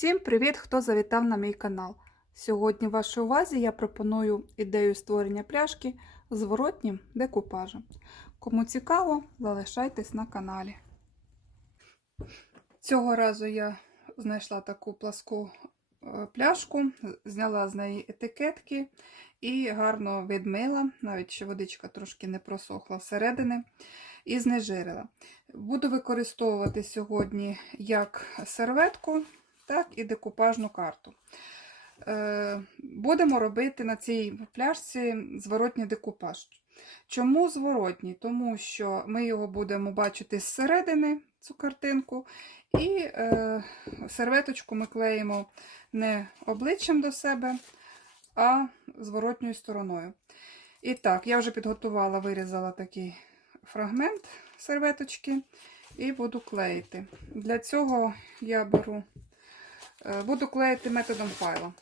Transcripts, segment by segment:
Всім привіт, хто завітав на мій канал. Сьогодні в вашій увазі я пропоную ідею створення пляшки зворотнім декупажем. Кому цікаво, залишайтесь на каналі. Цього разу я знайшла таку пласку е, пляшку, зняла з неї етикетки і гарно відмила, навіть ще водичка трошки не просохла всередини, і знежирила. Буду використовувати сьогодні як серветку, так і декупажну карту. Е, Будемо робити на цій пляшці зворотній декупаж. Чому зворотній? Тому що ми його будемо бачити зсередини, цю картинку, і е, серветочку ми клеїмо не обличчям до себе, а зворотньою стороною. І так, я вже підготувала, вирізала такий фрагмент серветочки і буду клеїти. Для цього я беру, буду клеїти методом файла.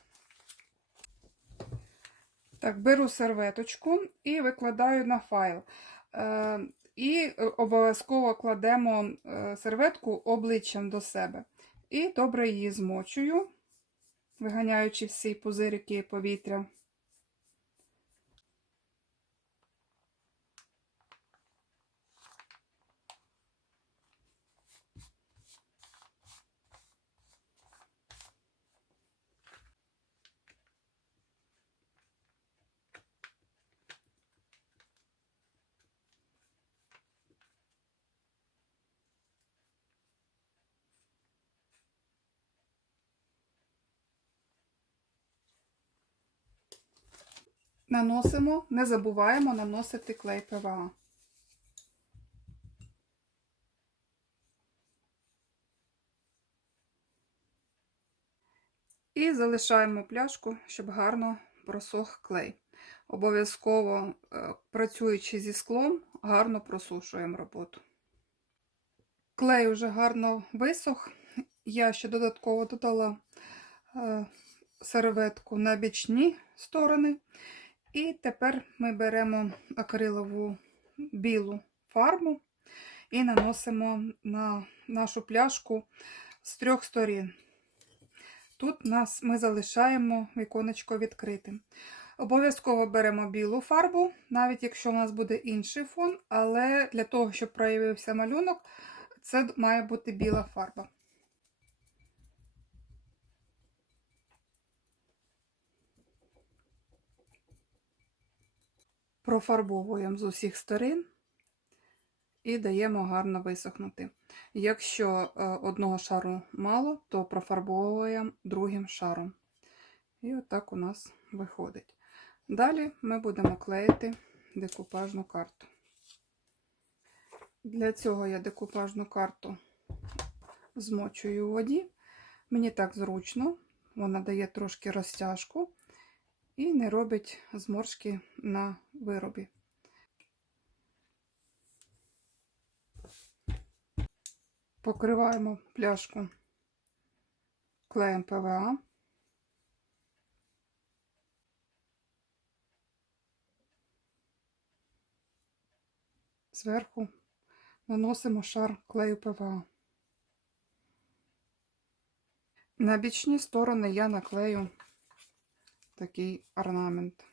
Так, беру серветочку і викладаю на файл. Е, І обов'язково кладемо е, серветку обличчям до себе. І добре її змочую, виганяючи всі пузирики повітря. Наносимо, не забуваємо наносити клей ПВА. І залишаємо пляшку, щоб гарно просох клей. Обов'язково, е, працюючи зі склом, гарно просушуємо роботу. Клей вже гарно висох. Я ще додатково додала е, серветку на бічні сторони. І тепер ми беремо акрилову білу фарбу і наносимо на нашу пляшку з трьох сторін. Тут нас ми залишаємо віконечко відкритим. Обов'язково беремо білу фарбу, навіть якщо у нас буде інший фон, але для того, щоб проявився малюнок, це має бути біла фарба. Профарбовуємо з усіх сторін і даємо гарно висохнути. Якщо е, одного шару мало, то профарбовуємо другим шаром. І отак у нас виходить. Далі ми будемо клеїти декупажну карту. Для цього я декупажну карту змочую у воді. Мені так зручно, вона дає трошки розтяжку і не робить зморшки на виробі. Покриваємо пляшку клеєм ПВА. Зверху наносимо шар клею ПВА. На бічні сторони я наклею такий орнамент.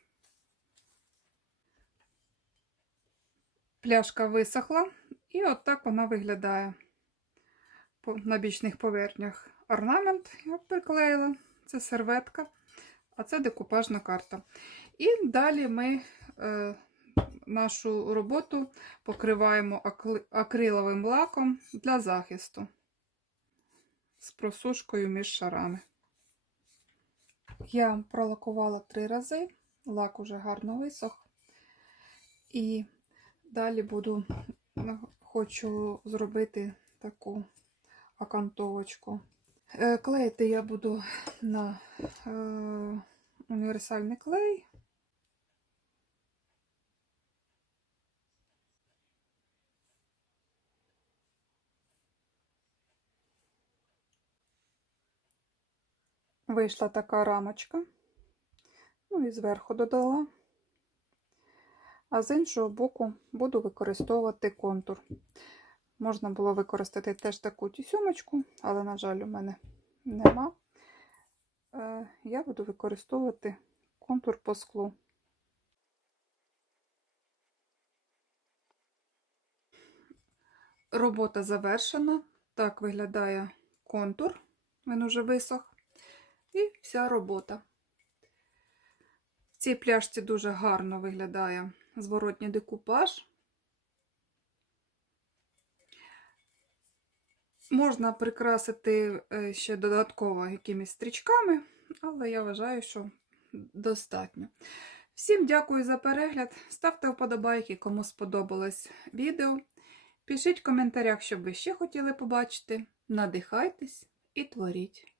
Пляшка висохла, і от так вона виглядає на бічних поверхнях. Орнамент я приклеїла, це серветка, а це декупажна карта. І далі ми е, нашу роботу покриваємо акриловим лаком для захисту з просушкою між шарами. Я пролакувала три рази, лак уже гарно висох. І далі буду, хочу зробити таку окантовочку. Е, клеїти я буду на е, універсальний клей. Вийшла така рамочка, ну і зверху додала, а з іншого боку буду використовувати контур. Можна було використати теж таку тісьомочку, але, на жаль, у мене нема. е, я буду використовувати контур по склу. Робота завершена. Так виглядає контур. Він уже висох. І вся робота. В цій пляшці дуже гарно виглядає зворотній декупаж. Можна прикрасити е, ще додатково якимись стрічками, але я вважаю, що достатньо. Всім дякую за перегляд. Ставте вподобайки, кому сподобалось відео. Пишіть в коментарях, що ви ще хотіли побачити. Надихайтесь і творіть.